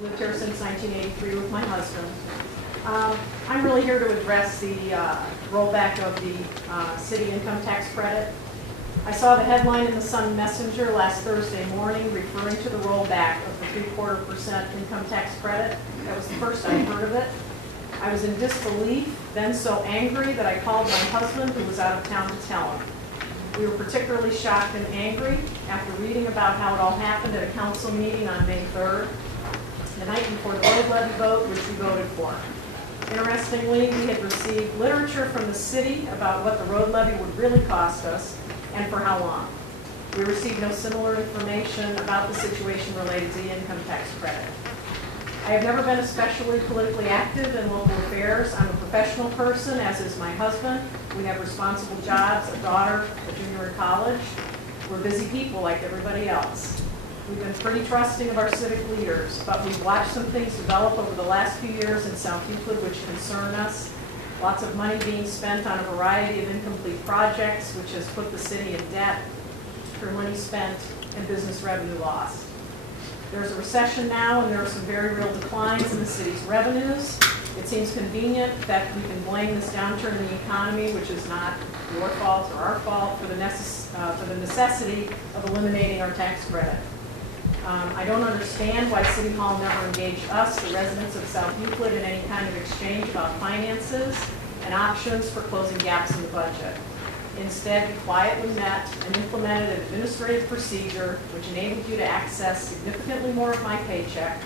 lived here since 1983 with my husband. I'm really here to address the rollback of the city income tax credit. I saw the headline in the Sun Messenger last Thursday morning referring to the rollback of the 3/4% income tax credit. That was the first I heard of it. I was in disbelief, then so angry that I called my husband, who was out of town, to tell him. We were particularly shocked and angry after reading about how it all happened at a council meeting on May 3rd, the night before the road levy vote, which we voted for. Interestingly, we had received literature from the city about what the road levy would really cost us and for how long. We received no similar information about the situation related to the income tax credit. I have never been especially politically active in local affairs. I'm a professional person, as is my husband. We have responsible jobs, a daughter, a junior in college. We're busy people like everybody else. We've been pretty trusting of our civic leaders, but we've watched some things develop over the last few years in South Euclid which concern us. Lots of money being spent on a variety of incomplete projects, which has put the city in debt for money spent and business revenue lost. There's a recession now, and there are some very real declines in the city's revenues. It seems convenient that we can blame this downturn in the economy, which is not your fault or our fault, for the necessity of eliminating our tax credit. I don't understand why City Hall never engaged us, the residents of South Euclid, in any kind of exchange about finances and options for closing gaps in the budget. Instead, we quietly met and implemented an administrative procedure which enabled you to access significantly more of my paycheck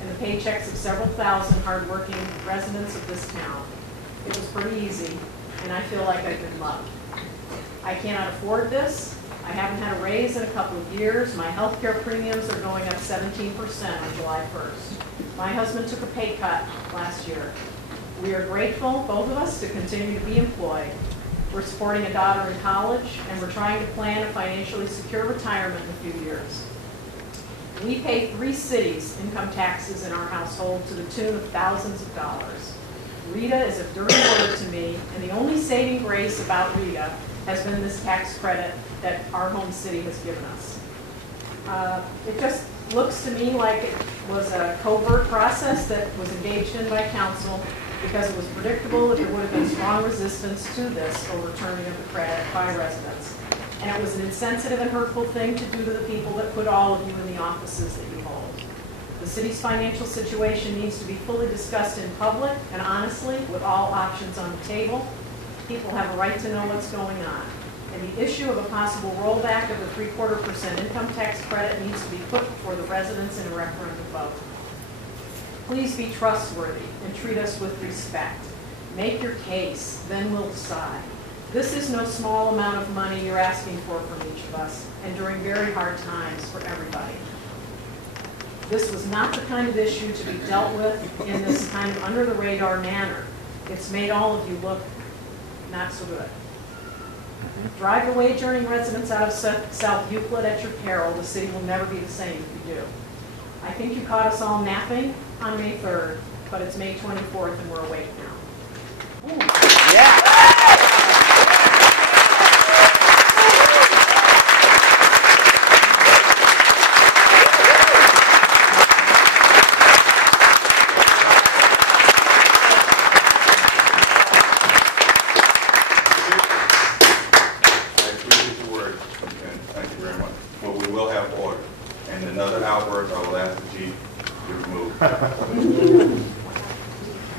and the paychecks of several thousand hardworking residents of this town. It was pretty easy, and I feel like I've been loved. I cannot afford this. I haven't had a raise in a couple of years. My health care premiums are going up 17% on July 1st. My husband took a pay cut last year. We are grateful, both of us, to continue to be employed. We're supporting a daughter in college, and we're trying to plan a financially secure retirement in a few years. We pay 3 cities income taxes in our household to the tune of thousands of dollars. Rita is a dirty word to me, and the only saving grace about Rita has been this tax credit that our home city has given us. It just looks to me like it was a covert process that was engaged in by council because it was predictable that there would have been strong resistance to this overturning of the credit by residents. And it was an insensitive and hurtful thing to do to the people that put all of you in the offices that you hold. The city's financial situation needs to be fully discussed in public and honestly with all options on the table. People have a right to know what's going on. And the issue of a possible rollback of the 3/4% income tax credit needs to be put before the residents in a referendum vote. Please be trustworthy and treat us with respect. Make your case, then we'll decide. This is no small amount of money you're asking for from each of us, and during very hard times for everybody. This was not the kind of issue to be dealt with in this kind of under-the-radar manner. It's made all of you look not so good. Drive the wage-earning residents out of South Euclid at your peril. The city will never be the same if you do. I think you caught us all napping on May 3rd, but it's May 24th and we're awake now. Ooh. Yeah.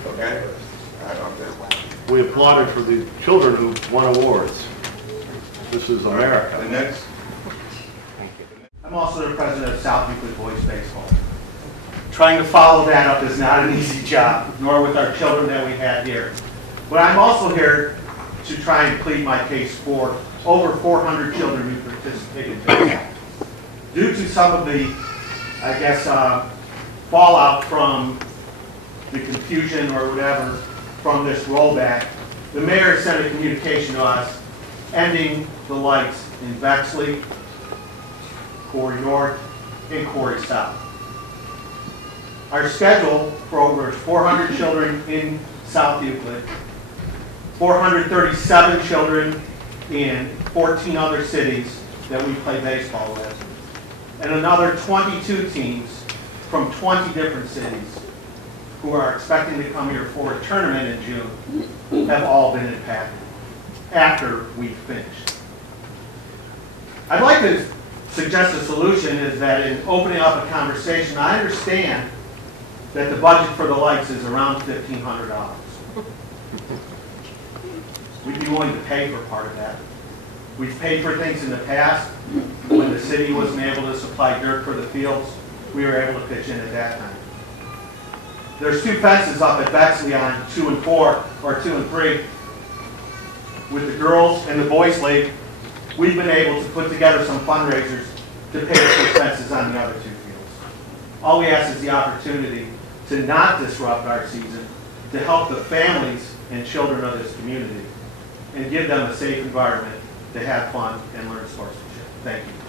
Okay? We applauded for the children who won awards. This is America. The next. I'm also the president of South Euclid Boys Baseball. Trying to follow that up is not an easy job, nor with our children that we have here. But I'm also here to try and plead my case for over 400 children who participated today. Due to some of the, I guess, fallout from the confusion or whatever from this rollback, the mayor sent a communication to us ending the lights in Bexley, Corey North, and Corey South. Our schedule for over 400 children in South Euclid, 437 children in 14 other cities that we play baseball with, and another 22 teams from 20 different cities who are expecting to come here for a tournament in June have all been impacted after we've finished. I'd like to suggest a solution is that in opening up a conversation, I understand that the budget for the lights is around $1,500. We'd be willing to pay for part of that. We've paid for things in the past. When the city wasn't able to supply dirt for the fields, we were able to pitch in at that time. There's 2 fences up at Bexley on 2 and 4, or 2 and 3. With the girls and the boys league, we've been able to put together some fundraisers to pay for fences on the other 2 fields. All we ask is the opportunity to not disrupt our season, to help the families and children of this community, and give them a safe environment to have fun and learn sportsmanship. Thank you.